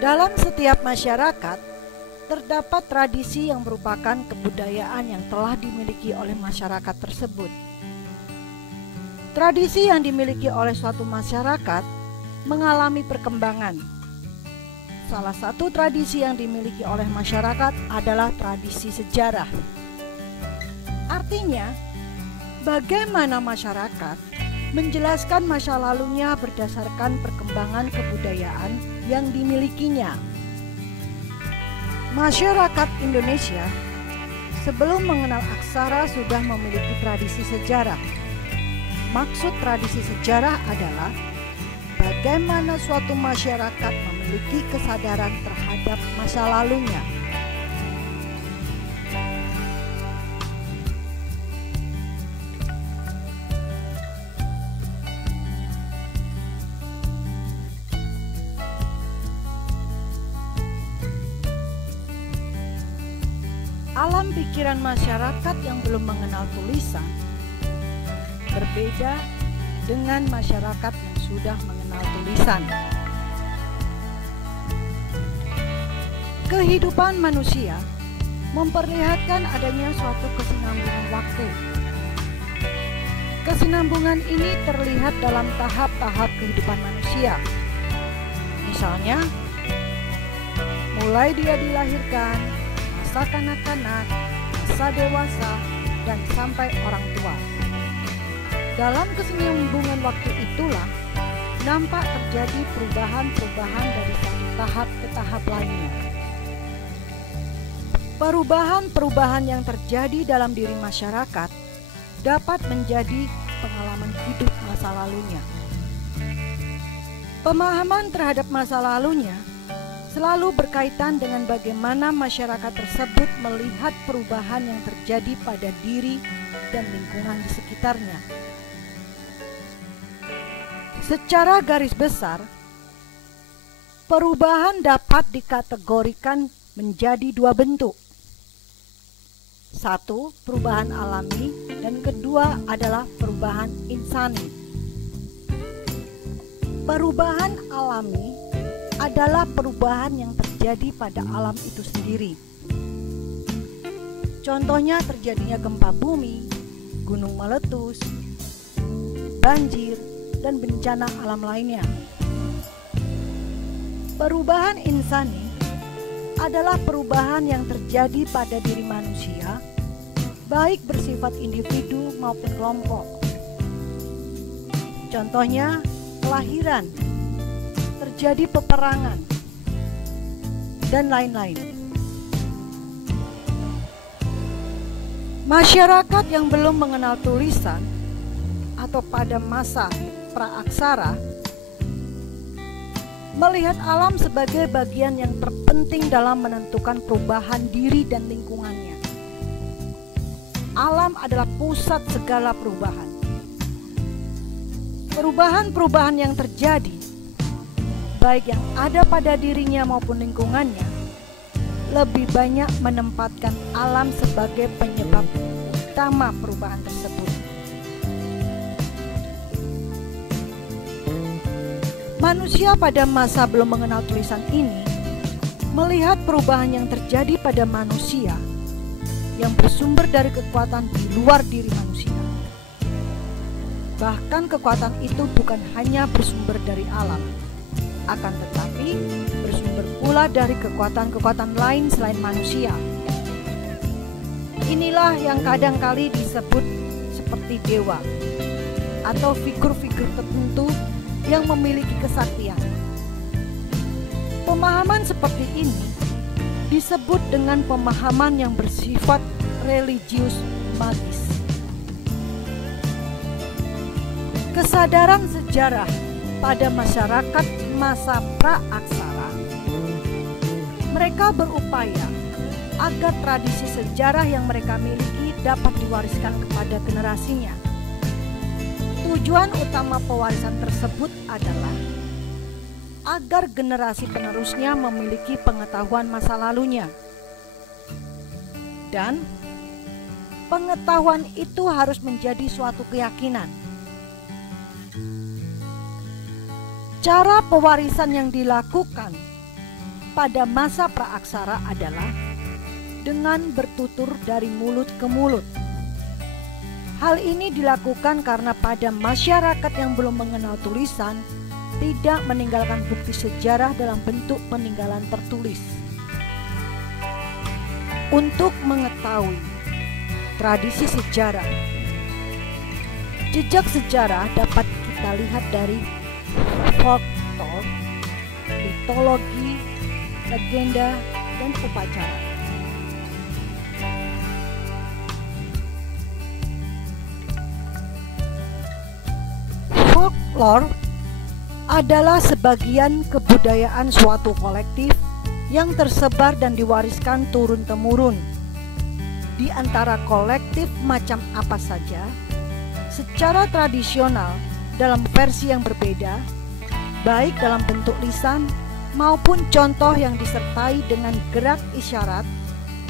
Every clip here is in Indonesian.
Dalam setiap masyarakat, terdapat tradisi yang merupakan kebudayaan yang telah dimiliki oleh masyarakat tersebut. Tradisi yang dimiliki oleh suatu masyarakat mengalami perkembangan. Salah satu tradisi yang dimiliki oleh masyarakat adalah tradisi sejarah. Artinya, bagaimana masyarakat menjelaskan masa lalunya berdasarkan perkembangan kebudayaan yang dimilikinya. Masyarakat Indonesia sebelum mengenal aksara sudah memiliki tradisi sejarah. Maksud tradisi sejarah adalah bagaimana suatu masyarakat memiliki kesadaran terhadap masa lalunya. Alam pikiran masyarakat yang belum mengenal tulisan berbeda dengan masyarakat yang sudah mengenal tulisan. Kehidupan manusia memperlihatkan adanya suatu kesinambungan waktu. Kesinambungan ini terlihat dalam tahap-tahap kehidupan manusia. Misalnya, mulai dia dilahirkan, masa kanak-kanak, masa dewasa, dan sampai orang tua. Dalam kesinambungan waktu itulah nampak terjadi perubahan-perubahan dari satu tahap ke tahap lainnya. Perubahan-perubahan yang terjadi dalam diri masyarakat dapat menjadi pengalaman hidup masa lalunya. Pemahaman terhadap masa lalunya selalu berkaitan dengan bagaimana masyarakat tersebut melihat perubahan yang terjadi pada diri dan lingkungan di sekitarnya. Secara garis besar, perubahan dapat dikategorikan menjadi dua bentuk. Satu, perubahan alami, dan kedua adalah perubahan insani. Perubahan alami adalah perubahan yang terjadi pada alam itu sendiri. Contohnya terjadinya gempa bumi, gunung meletus, banjir, dan bencana alam lainnya. Perubahan insani adalah perubahan yang terjadi pada diri manusia, baik bersifat individu maupun kelompok. Contohnya, kelahiran, terjadi peperangan, dan lain-lain. Masyarakat yang belum mengenal tulisan atau pada masa praaksara melihat alam sebagai bagian yang terpenting dalam menentukan perubahan diri dan lingkungannya. Alam adalah pusat segala perubahan. Perubahan-perubahan yang terjadi, baik yang ada pada dirinya maupun lingkungannya, lebih banyak menempatkan alam sebagai penyebab utama perubahan tersebut. Manusia pada masa belum mengenal tulisan ini melihat perubahan yang terjadi pada manusia yang bersumber dari kekuatan di luar diri manusia. Bahkan kekuatan itu bukan hanya bersumber dari alam, akan tetapi bersumber pula dari kekuatan-kekuatan lain selain manusia. Inilah yang kadang-kali disebut seperti dewa atau figur-figur tertentu yang memiliki kesaktian. Pemahaman seperti ini disebut dengan pemahaman yang bersifat religius magis. Kesadaran sejarah pada masyarakat masa praaksara, mereka berupaya agar tradisi sejarah yang mereka miliki dapat diwariskan kepada generasinya. Tujuan utama pewarisan tersebut adalah agar generasi penerusnya memiliki pengetahuan masa lalunya. Dan pengetahuan itu harus menjadi suatu keyakinan. Cara pewarisan yang dilakukan pada masa praaksara adalah dengan bertutur dari mulut ke mulut. Hal ini dilakukan karena pada masyarakat yang belum mengenal tulisan tidak meninggalkan bukti sejarah dalam bentuk peninggalan tertulis. Untuk mengetahui tradisi sejarah, jejak sejarah dapat kita lihat dari folklore, mitologi, legenda, dan upacara. Folklore adalah sebagian kebudayaan suatu kolektif yang tersebar dan diwariskan turun-temurun. Di antara kolektif macam apa saja, secara tradisional dalam versi yang berbeda, baik dalam bentuk lisan maupun contoh yang disertai dengan gerak isyarat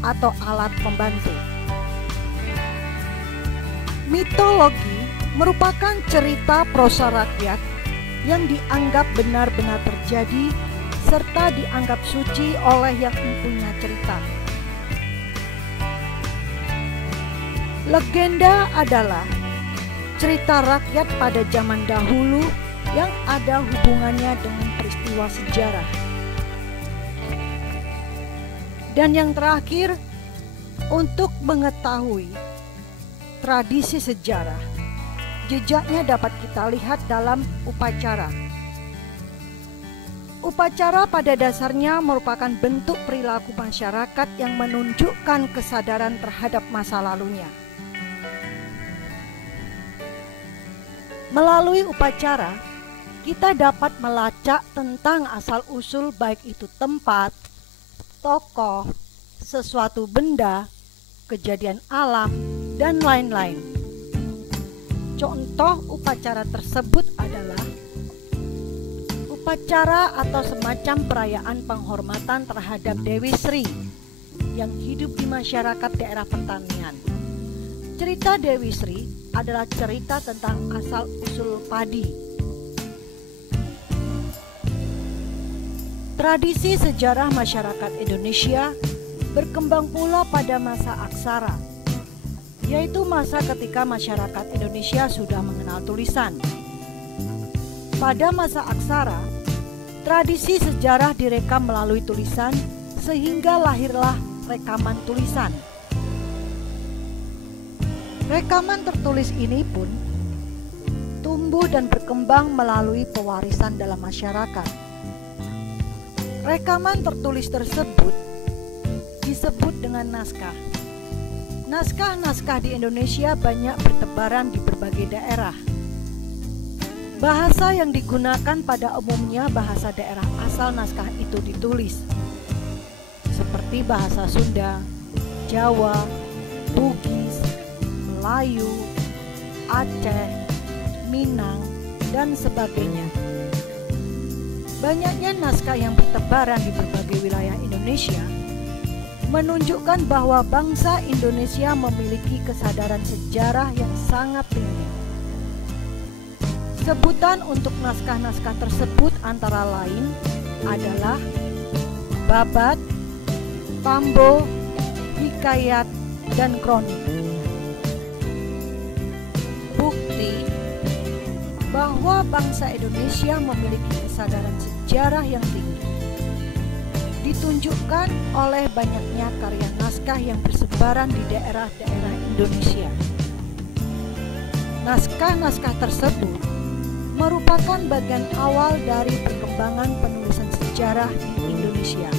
atau alat pembantu. Mitologi merupakan cerita prosa rakyat yang dianggap benar-benar terjadi serta dianggap suci oleh yang mempunyai cerita. Legenda adalah cerita rakyat pada zaman dahulu yang ada hubungannya dengan peristiwa sejarah. Dan yang terakhir, untuk mengetahui tradisi sejarah, jejaknya dapat kita lihat dalam upacara. Upacara pada dasarnya merupakan bentuk perilaku masyarakat yang menunjukkan kesadaran terhadap masa lalunya. Melalui upacara, kita dapat melacak tentang asal-usul baik itu tempat, tokoh, sesuatu benda, kejadian alam, dan lain-lain. Contoh upacara tersebut adalah upacara atau semacam perayaan penghormatan terhadap Dewi Sri yang hidup di masyarakat daerah pertanian. Cerita Dewi Sri adalah cerita tentang asal-usul padi. Tradisi sejarah masyarakat Indonesia berkembang pula pada masa aksara, yaitu masa ketika masyarakat Indonesia sudah mengenal tulisan. Pada masa aksara, tradisi sejarah direkam melalui tulisan sehingga lahirlah rekaman tulisan. Rekaman tertulis ini pun tumbuh dan berkembang melalui pewarisan dalam masyarakat. Rekaman tertulis tersebut disebut dengan naskah. Naskah-naskah di Indonesia banyak bertebaran di berbagai daerah. Bahasa yang digunakan pada umumnya bahasa daerah asal naskah itu ditulis, seperti bahasa Sunda, Jawa, Bugis, Melayu, Aceh, Minang, dan sebagainya. Banyaknya naskah yang bertebaran di berbagai wilayah Indonesia menunjukkan bahwa bangsa Indonesia memiliki kesadaran sejarah yang sangat tinggi. Sebutan untuk naskah-naskah tersebut antara lain adalah babat, tambo, hikayat, dan kronik. Bukti bahwa bangsa Indonesia memiliki kesadaran sejarah yang tinggi ditunjukkan oleh banyaknya karya naskah yang bersebaran di daerah-daerah Indonesia. Naskah-naskah tersebut merupakan bagian awal dari perkembangan penulisan sejarah di Indonesia.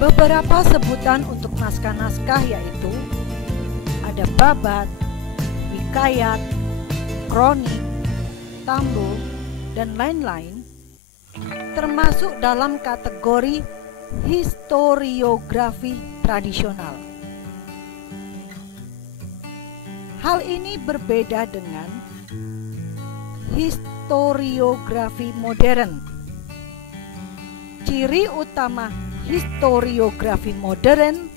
Beberapa sebutan untuk naskah-naskah yaitu ada babat, hikayat, kronik, tambo, dan lain-lain, termasuk dalam kategori historiografi tradisional. Hal ini berbeda dengan historiografi modern. Ciri utama historiografi modern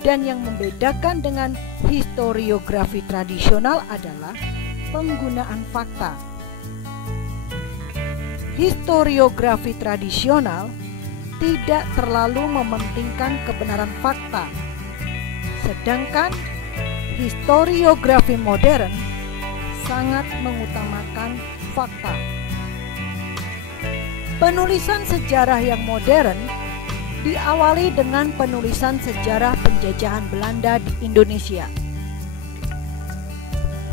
dan yang membedakan dengan historiografi tradisional adalah penggunaan fakta. historiografi tradisional tidak terlalu mementingkan kebenaran fakta, sedangkan historiografi modern sangat mengutamakan fakta. Penulisan sejarah yang modern diawali dengan penulisan sejarah penjajahan Belanda di Indonesia.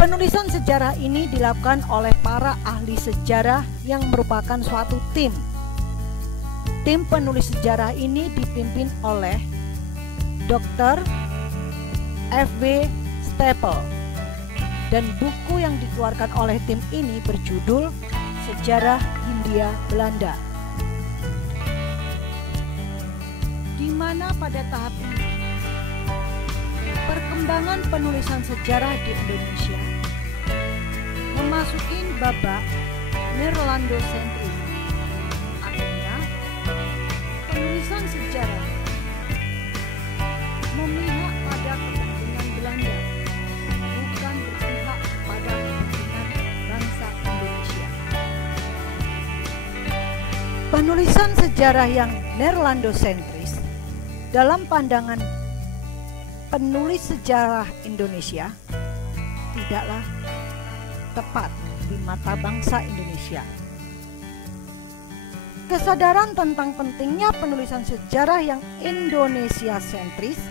Penulisan sejarah ini dilakukan oleh para ahli sejarah yang merupakan suatu tim. Tim penulis sejarah ini dipimpin oleh Dr. F.W. Staple, dan buku yang dikeluarkan oleh tim ini berjudul Sejarah Hindia Belanda, di mana pada tahap ini perkembangan penulisan sejarah di Indonesia memasuki babak Neerlandocentris. Artinya, penulisan sejarah memihak pada kepentingan Belanda, bukan berpihak pada kepentingan bangsa Indonesia. Penulisan sejarah yang Neerlandocentris dalam pandangan penulis sejarah Indonesia tidaklah tepat di mata bangsa Indonesia. Kesadaran tentang pentingnya penulisan sejarah yang Indonesia sentris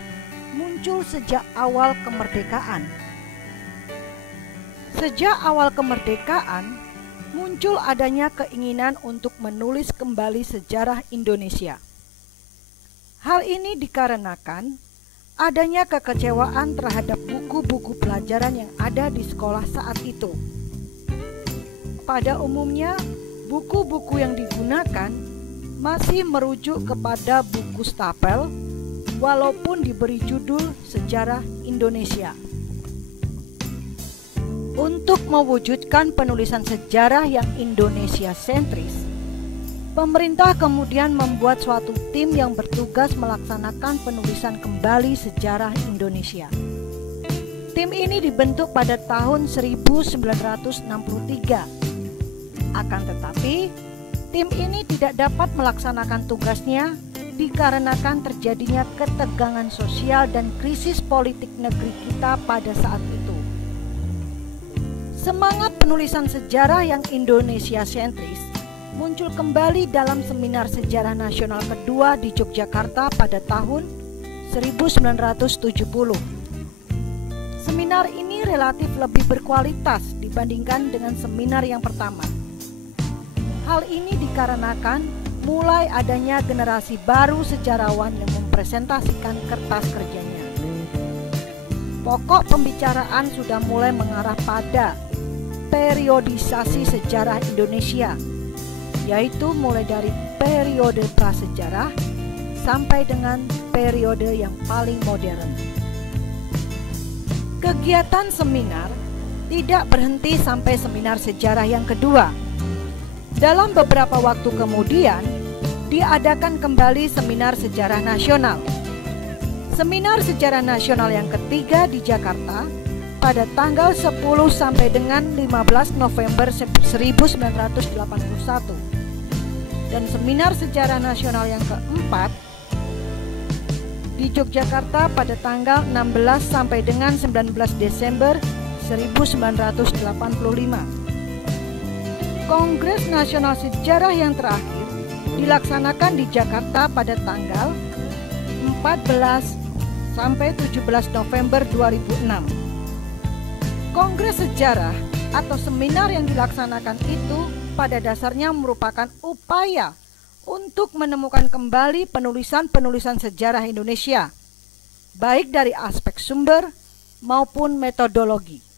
muncul sejak awal kemerdekaan. Sejak awal kemerdekaan muncul adanya keinginan untuk menulis kembali sejarah Indonesia. Hal ini dikarenakan adanya kekecewaan terhadap buku-buku pelajaran yang ada di sekolah saat itu. Pada umumnya, buku-buku yang digunakan masih merujuk kepada buku Stapel, walaupun diberi judul Sejarah Indonesia. Untuk mewujudkan penulisan sejarah yang Indonesia sentris, pemerintah kemudian membuat suatu tim yang bertugas melaksanakan penulisan kembali sejarah Indonesia. Tim ini dibentuk pada tahun 1963. Akan tetapi, tim ini tidak dapat melaksanakan tugasnya dikarenakan terjadinya ketegangan sosial dan krisis politik negeri kita pada saat itu. Semangat penulisan sejarah yang Indonesia sentris muncul kembali dalam Seminar Sejarah Nasional kedua di Yogyakarta pada tahun 1970. Seminar ini relatif lebih berkualitas dibandingkan dengan seminar yang pertama. Hal ini dikarenakan mulai adanya generasi baru sejarawan yang mempresentasikan kertas kerjanya. Pokok pembicaraan sudah mulai mengarah pada periodisasi sejarah Indonesia, yaitu mulai dari periode prasejarah sampai dengan periode yang paling modern. Kegiatan seminar tidak berhenti sampai seminar sejarah yang kedua. Dalam beberapa waktu kemudian, diadakan kembali seminar sejarah nasional. Seminar sejarah nasional yang ketiga di Jakarta pada tanggal 10 sampai dengan 15 November 1981. Dan seminar sejarah nasional yang keempat di Yogyakarta pada tanggal 16 sampai dengan 19 Desember 1985. Kongres Nasional Sejarah yang terakhir dilaksanakan di Jakarta pada tanggal 14 sampai 17 November 2006. Kongres sejarah atau seminar yang dilaksanakan itu pada dasarnya merupakan upaya untuk menemukan kembali penulisan-penulisan sejarah Indonesia, baik dari aspek sumber maupun metodologi.